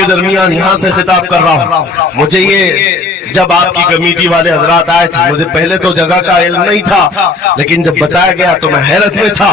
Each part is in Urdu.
کے درمیان یہاں سے خطاب کر رہا ہوں. مجھے یہ جب آپ کی کمیٹی والے حضرات آئے تھے, مجھے پہلے تو جگہ کا علم نہیں تھا, لیکن جب بتایا گیا تو میں حیرت میں تھا.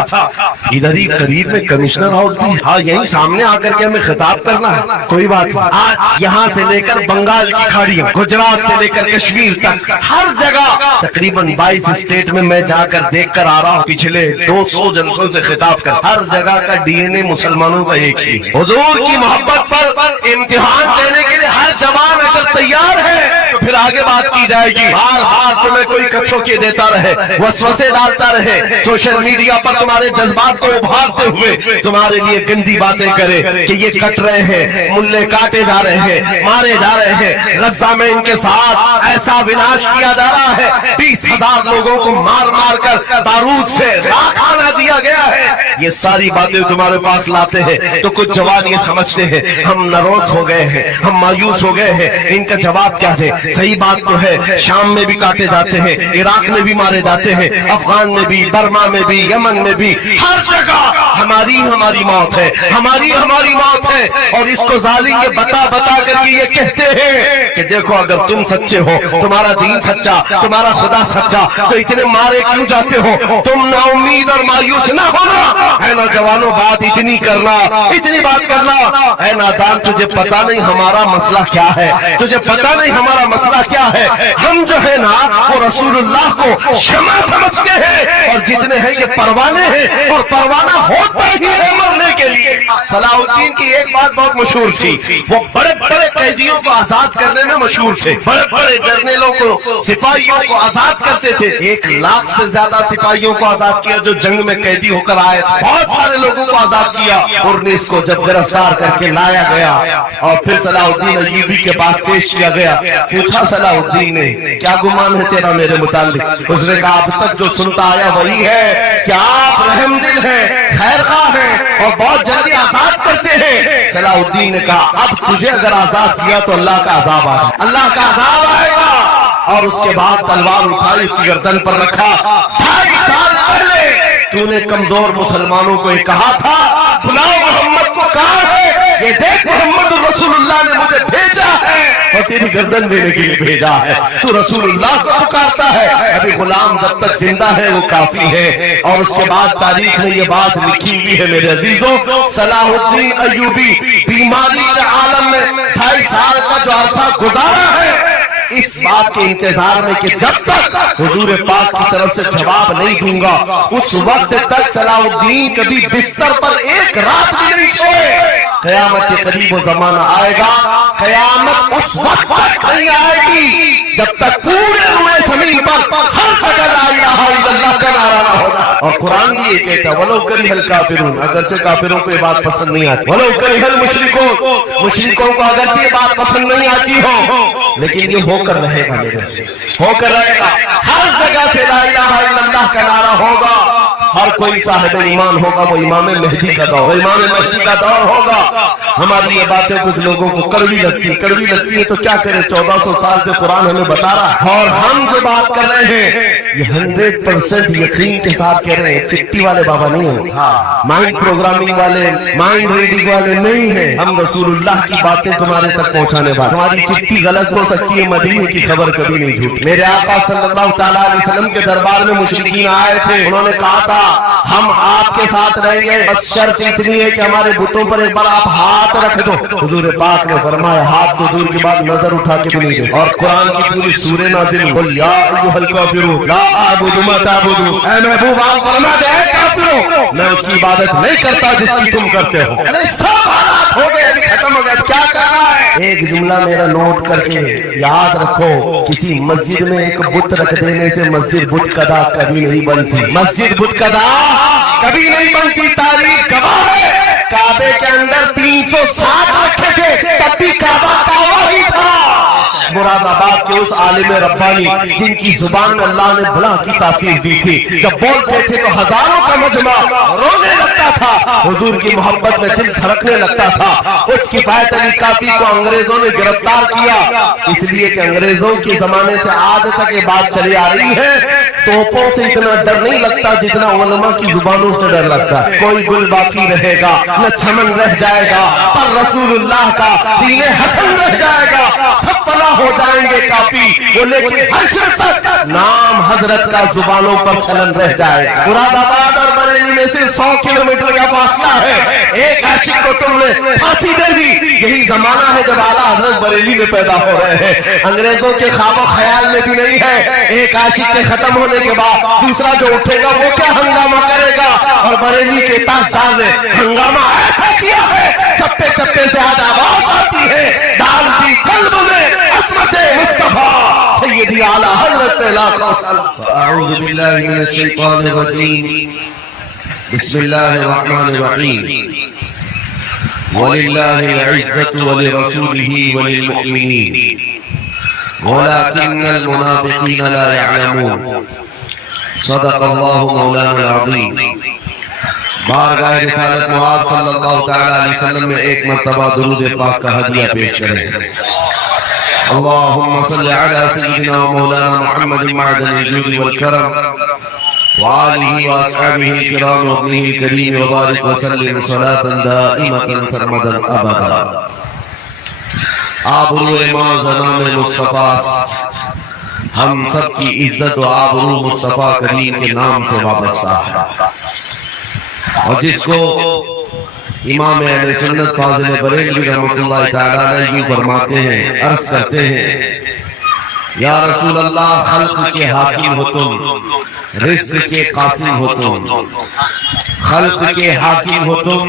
ادھر ہی قریب میں کمشنر ہاؤس بھی, ہاں یہیں سامنے آ کر کے ہمیں خطاب کرنا ہے. کوئی بات نہیں, آج یہاں سے لے کر بنگال کی کھاڑیاں, گجرات سے لے کر کشمیر تک, ہر جگہ تقریباً 22 اسٹیٹ میں میں جا کر دیکھ کر آ رہا ہوں. پچھلے 200 جلسوں سے خطاب کر, ہر جگہ کا ڈی این اے مسلمانوں کا ایک ہی, حضور کی محبت پر امتحان دینے کے لیے ہر جوان اگر تیار ہے تو پھر آگے بات کی جائے گی. بار بار تمہیں کوئی کچھو کے دیتا رہے, وسوسے ڈالتا رہے, سوشل میڈیا پر تمہارے جذبات کو ابھارتے ہوئے تمہارے لیے گندی باتیں کرے کہ یہ کٹ رہے ہیں, ملے کاٹے جا رہے ہیں, مارے جا رہے ہیں, غزہ میں ان کے ساتھ ایسا وناش کیا جا رہا ہے, 20,000 لوگوں کو مار مار کر بارود سے راکھانا دیا گیا ہے. یہ ساری باتیں تمہارے پاس لاتے ہیں تو کچھ جوان یہ سمجھتے ہیں ہم نروس ہو گئے ہیں, ہم مایوس ہو گئے ہیں, ان کا جواب کیا دے. صحیح بات تو ہے, شام میں بھی کاٹے جاتے ہیں, عراق میں بھی مارے جاتے ہیں, افغان میں بھی, برما میں بھی, یمن میں بھی, ہر جگہ ہماری موت ہے, ہماری موت ہے. اور اس کو ظالم کے بتا بتا کر کے یہ کہتے ہیں کہ دیکھو اگر تم سچے ہو, تمہارا دین سچا, تمہارا خدا سچا, تو اتنے مارے کیوں جاتے ہو. تم نا امید اور مایوس نہ ہونا ہے نوجوانوں, بات اتنی کرنا, اتنی بات کرنا. اے نادان, تجھے پتا نہیں ہمارا مسئلہ کیا ہے, تجھے پتا نہیں ہمارا مسئلہ کیا ہے. ہم جو ہے نا وہ رسول اللہ کو شمع سمجھتے ہیں, اور جتنے ہیں یہ پروانے ہیں, اور پروانہ ہوتا ہی ہے مرنے کے لیے. صلاح الدین کی ایک بات بہت مشہور تھی, وہ بڑے بڑے قیدیوں کو آزاد کرنے میں مشہور تھے, بڑے بڑے جرنیلوں کو, سپاہیوں کو آزاد کرتے تھے. 1,00,000 سے زیادہ سپاہیوں کو آزاد کیا جو جنگ میں قیدی ہو کر آئے تھے, بہت سارے لوگوں کو آزاد کیا. 19 کو جب گرفتار کر کے لایا گیا اور پھر صلاح الدین ایوبی کے پاس پیش کیا گیا, پوچھا صلاح الدین نے کیا گمان ہے تیرا میرے متعلق. اس نے کہا اب تک جو سنتا آیا وہی ہے کہ آپ رحم دل ہیں, خیر خواہ ہیں, اور بہت جلدی آزاد کرتے ہیں. صلاح الدین نے کہا اب تجھے اگر آزاد کیا تو اللہ کا عذاب آئے گا, اللہ کا عذاب آئے گا. اور اس کے بعد تلوار اٹھائی, اس کی گردن پر رکھا. 2.5 سال پہلے تو نے کمزور مسلمانوں کو یہ کہا تھا بلاؤ محمد کو, کہاں ہے یہ دیکھ محمد رسول اللہ نے مجھے بھیجا ہے اور تیری گردن دینے کے لیے بھیجا ہے. تو رسول اللہ کو پکارتا ہے, ابھی غلام جب تک زندہ ہے وہ کافی ہے. اور اس کے بعد تاریخ میں یہ بات لکھی ہوئی ہے میرے عزیزوں, صلاح الدین ایوبی بیماری کے عالم میں 2.5 سال کا جو عرصہ گزارا ہے, اس بات کے انتظار میں کہ جب تک حضور پاک کی طرف سے جواب نہیں دوں گا اس وقت تک صلاح الدین کبھی بستر پر ایک رات بھی نہیں سوئے. قیامت کے قریب وہ زمانہ آئے گا, قیامت اس وقت تک نہیں آئے گی جب تک پورے روئے زمین پر ہر جگہ لا الہ الا اللہ کا نعرہ نہ ہوگا. اور قرآن بھی یہ کہتا ہے وَلَوْ كَرِهَ الْكَافِرُونَ, اگرچہ کافروں کو یہ بات پسند نہیں آتی. وَلَوْ كَرِهَ الْمُشْرِكُونَ, مشرکوں کو اگرچہ یہ بات پسند نہیں آتی ہو, لیکن یہ ہو کر رہے گا, میرے سے ہو کر رہے گا. ہر جگہ سے لا الہ الا اللہ کا نعرہ ہوگا. ہر کوئی صاحب ایمان ہوگا, وہ امام مہدی کا دور, امام مہدی کا دور ہوگا. ہماری یہ باتیں کچھ لوگوں کو کڑوی لگتی ہے تو کیا کریں, 1400 سال سے قرآن ہمیں بتا رہا ہے. اور ہم جو بات کر رہے ہیں یہ 100% یقین کے ساتھ کہہ رہے ہیں. چٹی والے بابا نہیں ہیں, مائنڈ پروگرامنگ والے, مائنڈ ریڈنگ والے نہیں ہیں. ہم رسول اللہ کی باتیں تمہارے تک پہنچانے والے. ہماری چٹی غلط ہو سکتی ہے, مدینے کی خبر کبھی نہیں جھوٹی. میرے آقا صلی اللہ تعالیٰ علیہ وسلم کے دربار میں مشرکین آئے تھے, انہوں نے کہا تھا ہم آپ کے ساتھ رہیں گے, بس شرط اتنی ہے کہ ہمارے بتوں پر ایک بار آپ ہاتھ رکھ دو. حضور پاک نے فرمایا ہاتھ تو دور کی بات, نظر اٹھا کے بھی نہیں دے. اور قرآن کی پوری سورہ نازل, قل یا ایھا الکافرون لا اعبد ما تعبدون, اے محبوب آپ فرما دے اے کافروں میں اس کی عبادت نہیں کرتا جس کی تم کرتے ہو. ارے سب حالات ہو گئے, ابھی ختم ہو گیا, کیا کرنا ہے. ایک جملہ میرا نوٹ کر کے یاد رکھو, کسی مسجد میں ایک بت رکھ دینے سے مسجد بت کدا کبھی نہیں بنتی. مسجد بت کدا کبھی نہیں بنتی. تاریخ گواہ ہے, کعبے کے اندر 360 رکھے تھے, تب بھی کعبہ کعبہ ہی تھا. مراد آباد کے اس عالم ربانی جن کی زبان میں اللہ نے بلا کی تاثیر دی تھی، جب بولتے تھے تو ہزاروں کا مجمع رونے لگتا تھا، حضور کی محبت میں دل دھڑکنے لگتا تھا۔ اس کفایت علی کافی کو انگریزوں نے گرفتار کیا، اس لیے کہ انگریزوں کے زمانے سے آج تک یہ بات چلی آ رہی ہے، توپوں سے اتنا ڈر نہیں لگتا جتنا علماء کی زبانوں سے ڈر لگتا ہے۔ کوئی گل باقی رہے گا نہ چمن رہ جائے گا، پر رسول اللہ کا دین حسن رہ جائے گا، سب فنا ہو جائیں گے کافی وہ، لیکن حشر تک نام حضرت کا زبانوں پر چلن رہ جائے گا۔ مراد آباد اور بریلی میں سے 100 کلومیٹر کا فاصلہ ہے، ایک عاشق کو تم نے پھانسی دے دی۔ یہی زمانہ ہے جب اعلیٰ حضرت بریلی میں پیدا ہو رہے ہیں، انگریزوں کے خواب و خیال میں بھی نہیں ہے ایک عاشق کے ختم ہونے کے بعد دوسرا جو اٹھے گا وہ کیا ہنگامہ کرے گا، اور بریلی کے تاجدار نے ہنگامہ ایسا کیا ہے چپے چپے سے آج آواز آتی ہے، ڈال دی قلب میں عظمت مصطفیٰ سیدی اعلیٰ حضرت اعوذ باللہ من الشیطان الرجیم بسم اللہ الرحمن الرحیم وَلِلَّهِ الْعِزَّةُ وَلِرَسُولِهِ وَلِلْمُؤْمِنِينَ وَلَكِنَّ الْمُنَافِقِينَ لَا يَعْلَمُونَ صدق اللہ مولانا العظیم۔ بارگاہ رسالت معاذ صلی اللہ تعالی علیہ وسلم میں ایک مرتبہ درود پاک کا ہدیہ پیش کریں۔ اللہم صلی علی سیدنا مولانا محمد معدن الجود والکرم وآلہ واصحابہ الکرام وابنہ الکریم وبارک وسلم صلاة دائمة سرمدا ابدا۔ آبرو امام زنام مصطفیٰ، ہم سب کی عزت و آبرو مصطفیٰ کریم کے نام سے وابستہ ہے، اور جس کو امام اہل سنت فاضل بریلوی رحمۃ اللہ تعالیٰ علیہ فرماتے ہیں، عرض کرتے ہیں، یا رسول اللہ خلق کے حاکم ہو تم، رزق کے قاسم ہو تم، خلق کے حاکم ہو تم،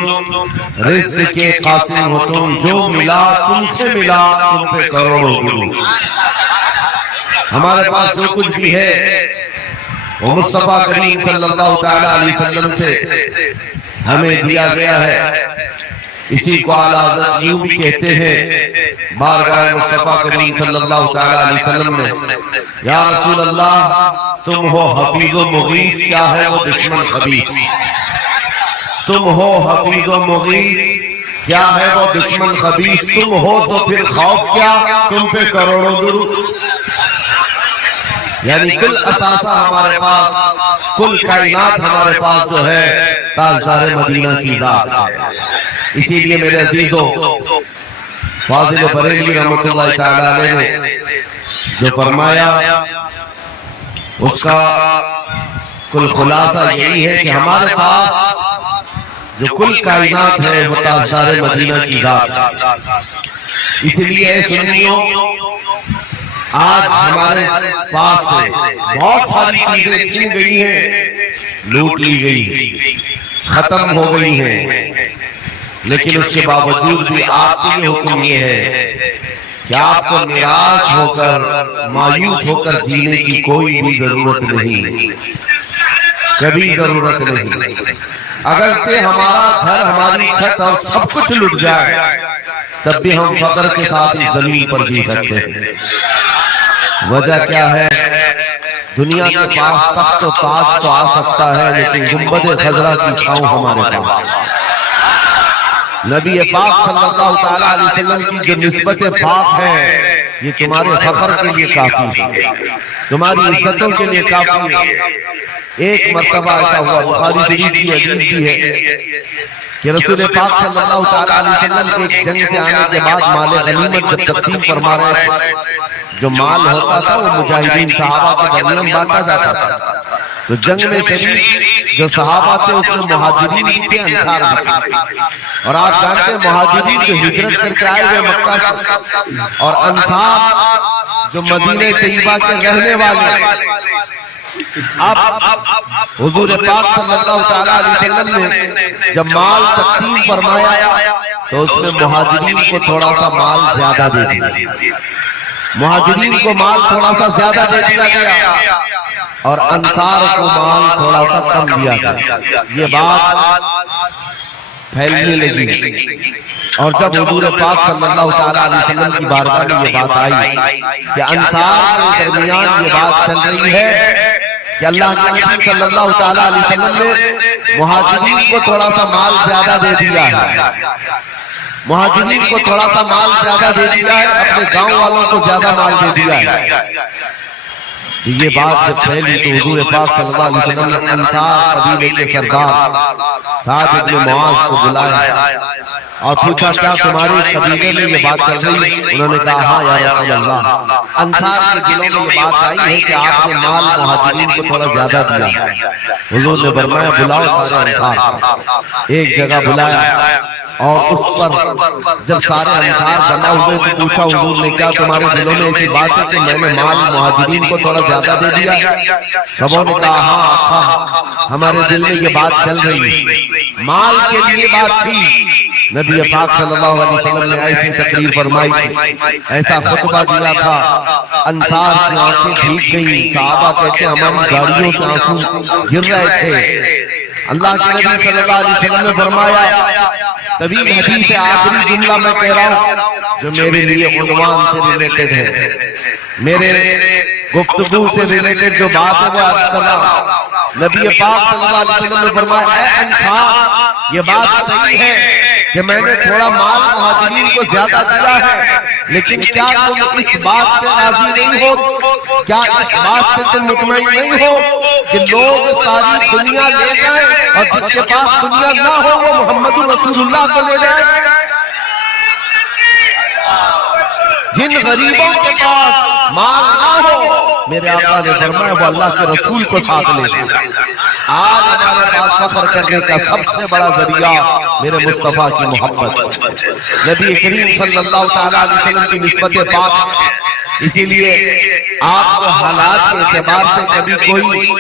رزق کے قاسم ہو تم، جو ملا تم سے ملا تم پہ کروڑوں درود۔ ہمارے پاس جو کچھ بھی ہے وہ مصطفیٰ کریم صلی اللہ تعالیٰ علیہ وسلم سے ہمیں دیا گیا ہے۔ اسی کو اعلیٰ حضرت یوں بھی کہتے ہیں بارگاہ مصطفیٰ کریم صلی اللہ تعالیٰ علیہ وسلم میں، یا رسول اللہ تم ہو حفیظ و مغیث، کیا ہے وہ دشمن خبیث؟ تم ہو حفیظ و مغیث، کیا ہے وہ دشمن خبیث؟ تم ہو تو پھر خوف کیا، تم پہ کروڑوں درود۔ یعنی کل اثاثہ ہمارے پاس، کل کائنات ہمارے پاس جو ہے تاجدار مدینہ کی ذات ہے۔ اسی لیے میرے عزیزوں، فاضل بریلوی رحمۃ اللہ تعالیٰ علیہ نے جو فرمایا اس کا کل خلاصہ یہی ہے کہ ہمارے پاس جو کل کائنات ہے وہ تاجدار مدینہ کی ذات ہے۔ اسی لیے سنیوں، آج ہمارے پاس سے بہت ساری چیزیں چھن گئی ہیں، لوٹ لی گئی، ختم ہو گئی ہیں، لیکن اس کے باوجود بھی آپ کے لیے حکم یہ ہے کہ آپ کو نراش ہو کر، مایوس ہو کر جینے کی کوئی بھی ضرورت نہیں، کبھی ضرورت نہیں۔ اگرچہ ہمارا گھر، ہماری چھت اور سب کچھ لٹ جائے، تب بھی ہم فقر کے ساتھ اس زمین پر جی سکتے ہیں۔ وجہ کیا ہے؟ دنیا کے پاس تخت و تاج تو آ سکتا ہے، لیکن گنبد خضرا کی چھاؤں ہمارے پاس۔ نبی پاک صلی اللہ تعالیٰ علیہ وسلم کی جو نسبت پاک ہے، یہ تمہارے فخر کے لیے کافی ہے، تمہاری عزتوں کے لیے کافی ہے۔ ایک مرتبہ ایسا ہوا، بخاری شریف کی حدیث بھی ہے کہ رسول پاک صلی اللہ تعالیٰ علیہ وسلم ایک جنگ سے آنے کے بعد مال غنیمت جب تقسیم فرما رہے تھے، جو مال ہوتا تھا وہ مجاہدین صحابہ کے درمیان بانٹا جاتا تھا۔ تو جنگ میں شریک جو صحابہ تھے اس میں مہاجرین بھی تھے، انصار بھی تھے، اور آپ جانتے ہیں مہاجرین جو ہجرت کر کے آئے ہوئے مکہ سے، اور انصار جو مدینہ طیبہ کے رہنے والے۔ اب حضور پاک صلی اللہ تعالیٰ علیہ وسلم نے جب مال تقسیم فرمایا تو اس میں مہاجرین کو تھوڑا سا مال زیادہ دے دیا، مہاجرین کو مال تھوڑا سا زیادہ دے دیا گیا اور انصار کو مال تھوڑا سا کم دیا گیا۔ یہ بات پھیلنے لگی، اور جب حضور پاک صلی اللہ تعالیٰ علیہ وسلم کی بارگاہ میں یہ بات آئی کہ انصار کے درمیان یہ بات چل رہی ہے کہ اللہ کے نبی صلی اللہ تعالیٰ علیہ وسلم نے مہاجرین کو تھوڑا سا مال زیادہ دے دیا ہے، مہاجرین کو تھوڑا سا مال زیادہ دے دیا ہے، اپنے گاؤں والوں کو زیادہ مال دے دیا ہے، تو یہ بات جب پھیلی تو حضور پاک صلی اللہ علیہ وسلم نے انصار قبیلے کے سردار سعد بن معاذ کو بلایا اور پوچھا کیا تمہارے قبیلے میں یہ بات چل رہی ہے؟ انہوں نے کہا ہاں یا رسول اللہ، انصار کے دلوں میں یہ بات آئی ہے کہ آپ نے مال مہاجرین کو تھوڑا زیادہ دیا۔ حضور نے فرمایا بلاؤ سارے انصار، ایک جگہ بلایا اور اس پر جب سارے انصار جمع ہوئے تو پوچھا حضور نے کیا تمہارے دلوں میں ایسی بات ہے کہ میں نے مال مہاجرین کو تھوڑا زیادہ دے دیا؟ سبوں نے کہا ہاں ہمارے دل میں یہ بات چل رہی ہے، مال کے لیے بات تھی۔ نبی پاک صلی اللہ علیہ وسلم نے ایسی تقریر فرمائی تھی، ایسا خطبہ دیا تھا، انصار کی آنکھیں بھیگ گئی، صحابہ کہتے ہیں ہماری گاڑیوں سے آنسو گر رہے تھے۔ اللہ کے نبی صلی اللہ علیہ وسلم نے فرمایا، طویل حدیث آخری جملہ میں کہہ رہا ہوں جو میرے لیے عنوان سے ریلیٹڈ ہے، میرے گفتگو سے ریلیٹڈ جو بات ہے وہ عرض کر رہا ہوں۔ نبی پاک صلی اللہ علیہ وسلم نے فرمایا اے انصار، یہ بات صحیح ہے کہ میں نے تھوڑا مال مہاجرین کو زیادہ دیا ہے، لیکن کیا تم اس بات سے راضی نہیں ہو؟ کیا اس بات سے تم مطمئن نہیں ہو کہ لوگ ساری دنیا لے جائیں اور جس کے پاس دنیا نہ ہو وہ محمد رسول اللہ کو لے جائے؟ جن غریبوں کے پاس مال نہ ہو، میرے آقا نے فرمایا وہ اللہ کے رسول کو ساتھ لے جائے۔ آج ہمارے پاس سفر کرنے کا سب سے بڑا ذریعہ میرے مصطفیٰ کی محبت، نبی کریم صلی اللہ تعالیٰ علیہ وسلم کی نسبت پاک۔ اسی لیے آپ کو حالات کے اعتبار سے کبھی کوئی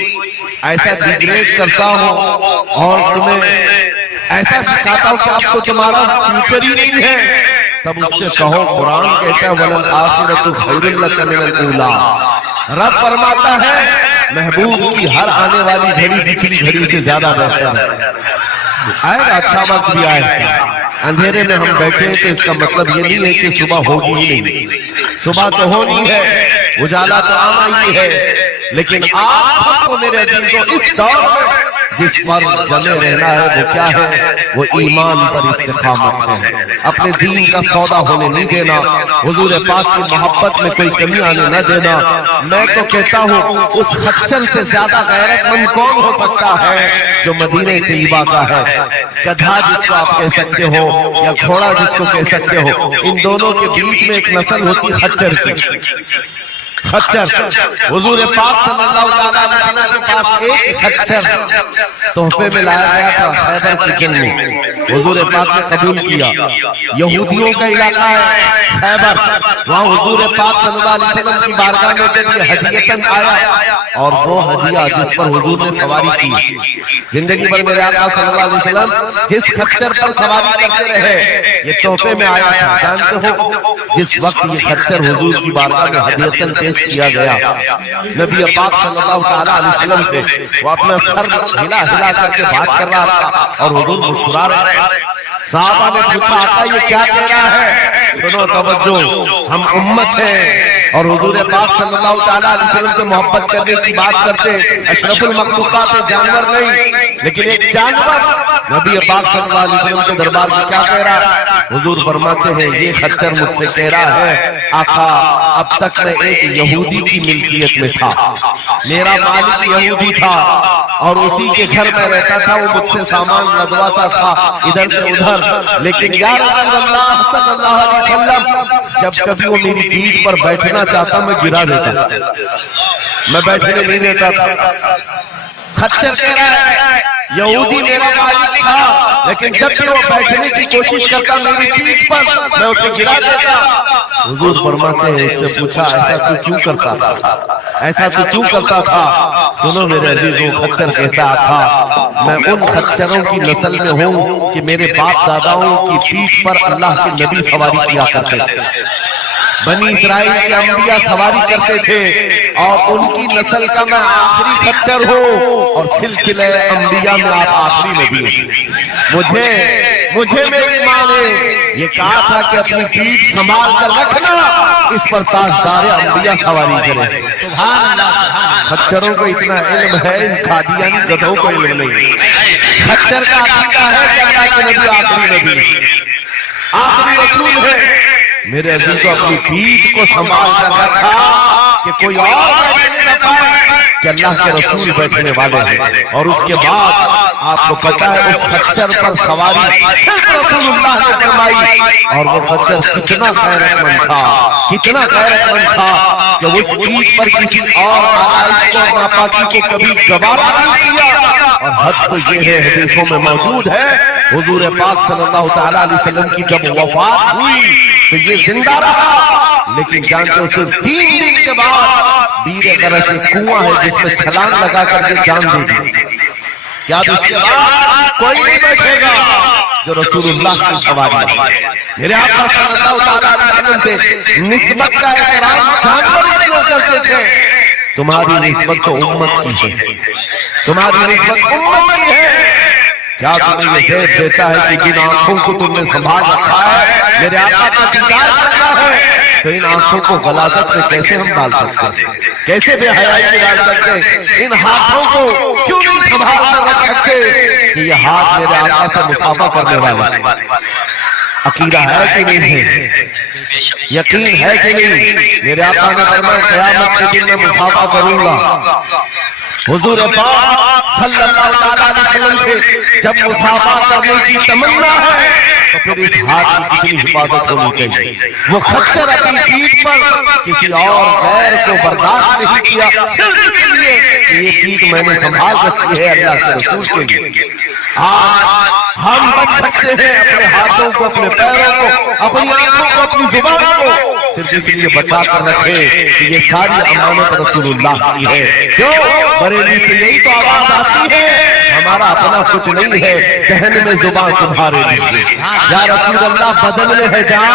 ایسا ڈیگریڈ کرتا ہو اور تمہیں ایسا سکھاتا ہو کہ آپ کو تمہارا فیوچر ہی نہیں ہے، تب اس سے کہو قرآن کہتا ہے وَلَلْآخِرَةُ خَيْرٌ لَكَ مِنَ الْأُولَىٰ، رب فرماتا ہے محبوب کی ہر آنے والی گھڑی پچھلی گھڑی سے زیادہ بہتر ہے۔ آئے گا اچھا وقت بھی آئے گا، اندھیرے میں ہم بیٹھے ہیں تو اس کا مطلب یہ نہیں ہے کہ صبح ہوگی ہی نہیں، صبح تو ہونی ہے، اجالا تو آنا ہی ہے، لیکن آپ سب کو میرے عزیزوں اس دور میں جس پر جمے رہنا ہے وہ کیا ہے؟ وہ ایمان پر استقامت ہے، اپنے دین کا سودا ہونے نہیں دینا، حضور پاک کی محبت میں کوئی کمی آنے نہ دینا۔ میں تو کہتا ہوں اس خچر سے زیادہ غیرت مند کون ہو سکتا ہے جو مدینہ طیبہ کا ہے؟ گدھا جس کو آپ کہہ سکتے ہو یا گھوڑا جس کو کہہ سکتے ہو، ان دونوں کے بیچ میں ایک نسل ہوتی خچر کی، خچر۔ حضور پاک صلی اللہ علیہ وسلم کے پاس ایک خچر تحفے میں لایا گیا تھا خیبر کی جنگ میں، حضور پاک نے قبول کیا۔ یہودیوں کا علاقہ ہے خیبر، وہاں حضور پاک صلی اللہ علیہ وسلم کی بارگاہ میں جب یہ ہدیتاً آیا اور وہ ہدیہ جس پر حضور نے سواری کی، زندگی بھر میرے آقا صلی اللہ علیہ وسلم جس خچر پر سواری کرتے رہے یہ تحفے میں آیا تھا۔ جانتے ہو جس وقت یہ خچر حضور کی بارگاہ میں ہدیتاً پیش کیا گیا، نبی پاک صلی اللہ تعالیٰ علیہ وسلم سے وہ اپنا سر ہلا ہلا کر کے بات کر رہا تھا اور حضور مسکرا رہے تھے۔ صحابہ نے پوچھا آقا یہ کیا کہہ رہا ہے؟ سنو توجہ، ہم امت ہیں اور حضور پاک صلی اللہ تعالیٰ علیہ وسلم سے محبت کرنے کی بات کرتے، اشرف المخلوقات جانور نہیں لیکن ایک جانور نبی پاک صلی اللہ علیہ وسلم کے دربار میں کیا کہہ رہا ہے؟ حضور فرماتے ہیں یہ خچر مجھ سے کہہ رہا ہے آقا اب تک میں ایک یہودی کی ملکیت میں تھا، میرا مالک یہودی تھا اور اسی کے گھر میں رہتا تھا، وہ مجھ سے سامان لدواتا تھا ادھر سے ادھر، لیکن یا رسول اللہ صلی اللہ علیہ وسلم جب کبھی وہ میری پیٹھ پر بیٹھنا چاہتا میں گرا دیتا تھا، میں بیٹھنے نہیں دیتا تھا۔ خچر کہہ رہا ہے یہودی میرا مالک تھا لیکن جب بھی وہ بیٹھنے کی کوشش کرتا میری پیٹھ پر میں اسے گرا دیتا۔ حضور فرماتے ہیں اس سے پوچھا ایسا تو کیوں کرتا تھا، ایسا تو کیوں کرتا تھا؟ سنو میرے عزیزوں، خچر کہتا تھا میں ان خچروں کی نسل میں ہوں کہ میرے باپ داداؤں کی پیٹھ پر اللہ کے نبی سواری کیا کرتے تھے، بنی اسرائیل کے انبیاء سواری کرتے تھے اور ان کی نسل کا میں آخری خچر ہوں اور سلسلہ انبیاء میں آپ آخری نبی ہیں۔ مجھے مجھے میری ماں نے یہ کہا تھا کہ اپنی پیٹھ سنبھال کر رکھنا، اس پر تاجدار انبیاء سواری کرے۔ سبحان اللہ، خچروں کو اتنا علم ہے، ان قادیانی گدھوں کو علم نہیں۔ خچر کا عقیدہ ہے کہ اللہ کے نبی آخری نبی، آخری رسول ہے۔ میرے عزیزوں، اپنی پیٹھ کو سنبھال کر رکھا کہ کوئی اور بیٹھنے نہ پائے کہ اللہ کے رسول بیٹھنے والے ہیں۔ اور اس کے بعد آپ کو پتا ہے اس خچر پر سواری صرف رسول اللہ نے فرمائی، اور وہ خچر کتنا غیرت مند تھا، کتنا غیرت مند تھا کہ اس پیٹھ پر کسی اور آرائش کو، ناپاکی کو کبھی گوارا نہیں کیا۔ اور حد تو یہ ہے، حدیثوں میں موجود ہے، حضور پاک صلی اللہ تعالیٰ علیہ وسلم کی جب وفات ہوئی تو یہ زندہ رہا، لیکن جانتے ہو صرف 3 دن کے بعد بیر غرض ایک کنواں ہے جس میں چھلانگ لگا کر کے جان دے دی۔ کیا اس کے بعد کوئی نہیں بیٹھے گا جو رسول اللہ کی سواری ہے۔ میرے آقا صلی اللہ تعالیٰ علیہ وسلم سے نسبت کا احترام جانور کیوں کرتے تھے؟ تمہاری نسبت تو امت کی ہے، تمہاری نسبت امت کی ہے۔ کیا تمہیں یہ زیب دیتا ہے کہ جن آنکھوں کو تم نے سنبھال رکھا ہے میرے آقا کا دیدار کرنا ہے، تو ان آنکھوں کو غلاظت میں کیسے ہم ڈال سکتے ہیں، کیسے بے حیائی میں ڈال سکتے ہیں؟ ان ہاتھوں کو کیوں نہیں سنبھال کر رکھ سکتے کہ یہ ہاتھ میرے آقا سے مصافحہ کرنے والے؟ عقیدہ ہے کہ نہیں ہے؟ یقین ہے کہ نہیں؟ میرے آقا نے فرمایا قیامت کے دن میں مصافحہ کروں گا۔ حضور پاک صلی اللہ علیہ وسلم سے جب مصافحہ کرنے کی تمنا ہے تو پھر اس ہاتھ کی کتنی حفاظت ہونی چاہیے۔ وہ خچر اپنی پیٹھ پر کسی اور غیر کو برداشت نہیں کیا، صرف اس لیے کہ یہ پیٹھ میں نے سنبھال رکھی ہے اللہ کے رسول کے لیے۔ آج ہم بچ سکتے ہیں اپنے ہاتھوں کو، اپنے پیروں کو، اپنی آنکھوں کو، اپنی زبان کو صرف اس لیے بچا کر رکھے کہ یہ ساری امانت رسول اللہ کی ہے۔ کیوں؟ بریلی سے یہی تو آواز آتی ہے، ہمارا اپنا کچھ نہیں ہے، دہن میں زبان تمہارے لیے۔ یا رسول اللہ، بدن میں ہے جان،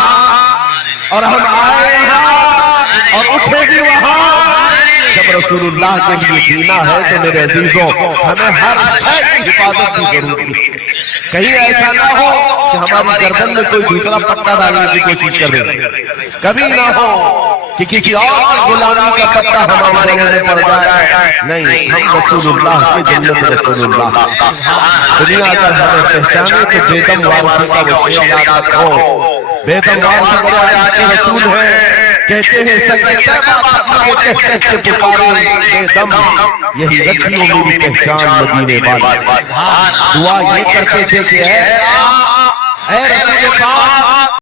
اور ہم آئے یہاں اور اٹھے بھی وہاں۔ جب رسول اللہ کے لیے جینا ہے تو میرے عزیزوں ہمیں ہر شے کی حفاظت کی ضرورت ہے۔ کہیں ایسا نہ ہو کہ ہماری گردن میں کوئی دوسرا پٹا ڈالنے کی کوشش کرے، کبھی نہ ہو کہ کسی اور غلامی کا پٹا ہمارے گلے میں پڑ جائے۔ نہیں، ہم رسول اللہ کے جنت رسول اللہ۔ دنیا اگر ہمیں پہچانے تو بیدم وارثی کا وہ شعر یاد رکھو۔ بیدم وارثی بڑے کے رسول ہیں، کہتے ہیں سنگیتا کہتے پکارے بے دم، یہی رکھی ہو میری پہچان مدینے والی۔ دعا یہ کرتے تھے کہ اے رسول پاک